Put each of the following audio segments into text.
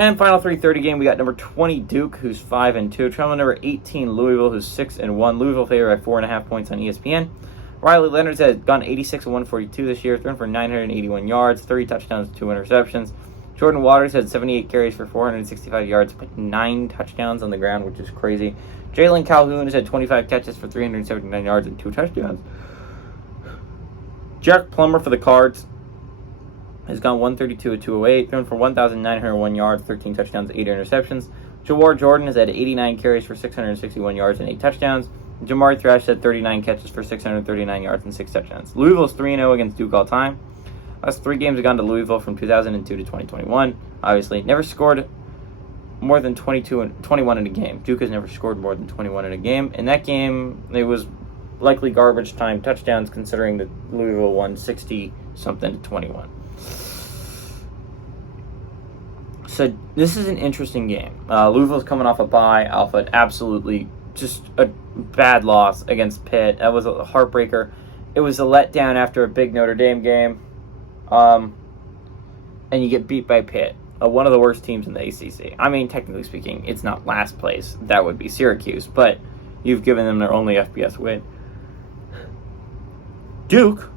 And final 3:30 game, we got number 20 Duke, who's 5-2. Traveling number 18 Louisville, who's 6-1. Louisville favored by 4.5 points on ESPN. Riley Leonard's has gone 86 and 142 this year, thrown for 981 yards, 30 touchdowns, 2 interceptions. Jordan Waters had 78 carries for 465 yards, but 9 touchdowns on the ground, which is crazy. Jalen Calhoun has had 25 catches for 379 yards and 2 touchdowns. Jack Plummer for the Cards has gone 132 and 208, thrown for 1,901 yards, 13 touchdowns, 8 interceptions. Jawar Jordan has had 89 carries for 661 yards and 8 touchdowns. Jamari Thrash had 39 catches for 639 yards and 6 touchdowns. Louisville's 3-0 against Duke all time. Last 3 games have gone to Louisville from 2002 to 2021. Obviously, never scored more than 21 in a game. Duke has never scored more than 21 in a game. In that game, it was likely garbage time touchdowns, considering that Louisville won 60-something to 21. So this is an interesting game. Louisville's coming off a bye. Alpha absolutely just a bad loss against Pitt. That was a heartbreaker. It was a letdown after a big Notre Dame game. And you get beat by Pitt, one of the worst teams in the ACC. I mean, technically speaking, it's not last place. That would be Syracuse, but you've given them their only FBS win. Duke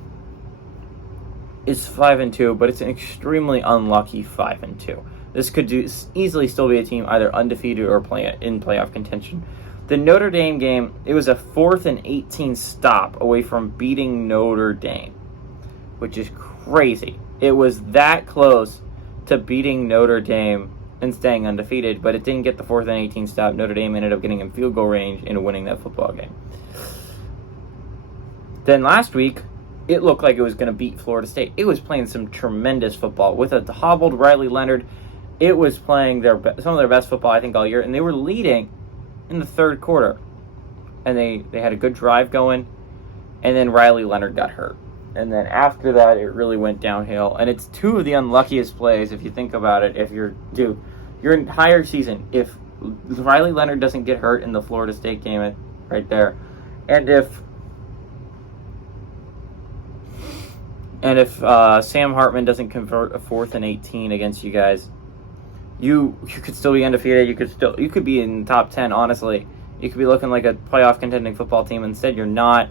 is 5-2, but it's an extremely unlucky 5-2. This could easily still be a team either undefeated or in playoff contention. The Notre Dame game, it was a 4th and 18 stop away from beating Notre Dame, which is crazy. It was that close to beating Notre Dame and staying undefeated, but it didn't get the 4th and 18 stop. Notre Dame ended up getting in field goal range and winning that football game. Then last week, it looked like it was going to beat Florida State. It was playing some tremendous football with a hobbled Riley Leonard. It was playing some of their best football, I think, all year, and they were leading in the third quarter. And they had a good drive going, and then Riley Leonard got hurt. And then after that, it really went downhill. And it's 2 of the unluckiest plays, if you think about it, if you're Duke. Your entire season, if Riley Leonard doesn't get hurt in the Florida State game right there, and if Sam Hartman doesn't convert a 4th and 18 against you guys, you could still be undefeated. You could be in the top 10, honestly. You could be looking like a playoff contending football team. Instead, you're not.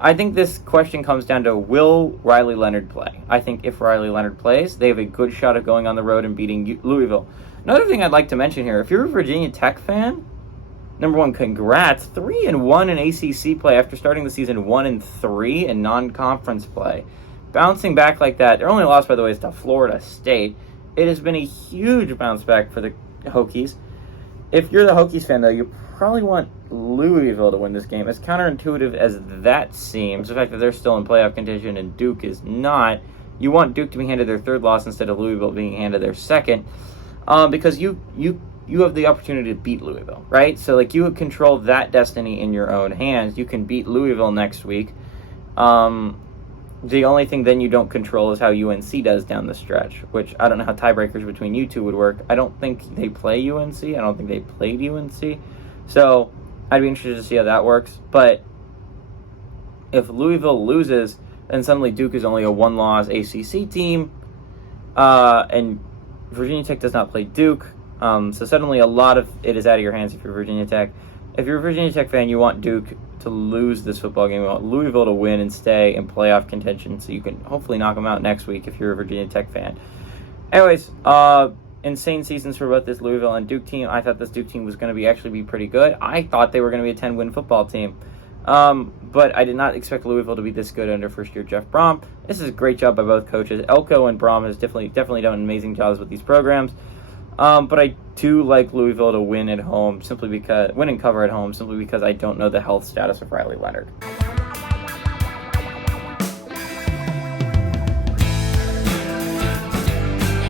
I think this question comes down to, will Riley Leonard play? I think if Riley Leonard plays, they have a good shot of going on the road and beating Louisville. Another thing I'd like to mention here, if you're a Virginia Tech fan, number one, congrats. 3-1 in ACC play after starting the season 1-3 in non-conference play. Bouncing back like that, their only loss, by the way, is to Florida State. It has been a huge bounce back for the Hokies. If you're the Hokies fan, though, you probably want Louisville to win this game. As counterintuitive as that seems, the fact that they're still in playoff contention and Duke is not, you want Duke to be handed their 3rd loss instead of Louisville being handed their 2nd, because you have the opportunity to beat Louisville, right? So, like, you control that destiny in your own hands. You can beat Louisville next week. The only thing then you don't control is how UNC does down the stretch, which I don't know how tiebreakers between you two would work. I don't think they play UNC. I don't think they played UNC. So I'd be interested to see how that works. But if Louisville loses, then suddenly Duke is only a 1-loss ACC team, and Virginia Tech does not play Duke. So suddenly a lot of it is out of your hands if you're Virginia Tech. If you're a Virginia Tech fan, you want Duke to lose this football game. You want Louisville to win and stay in playoff contention, so you can hopefully knock them out next week if you're a Virginia Tech fan. Anyways, insane seasons for both this Louisville and Duke team. I thought this Duke team was going to actually be pretty good. I thought they were going to be a 10-win football team. But I did not expect Louisville to be this good under first-year Jeff Brom. This is a great job by both coaches. Elko and Brom has definitely done amazing jobs with these programs. But I do like Louisville to win and cover at home, simply because I don't know the health status of Riley Leonard.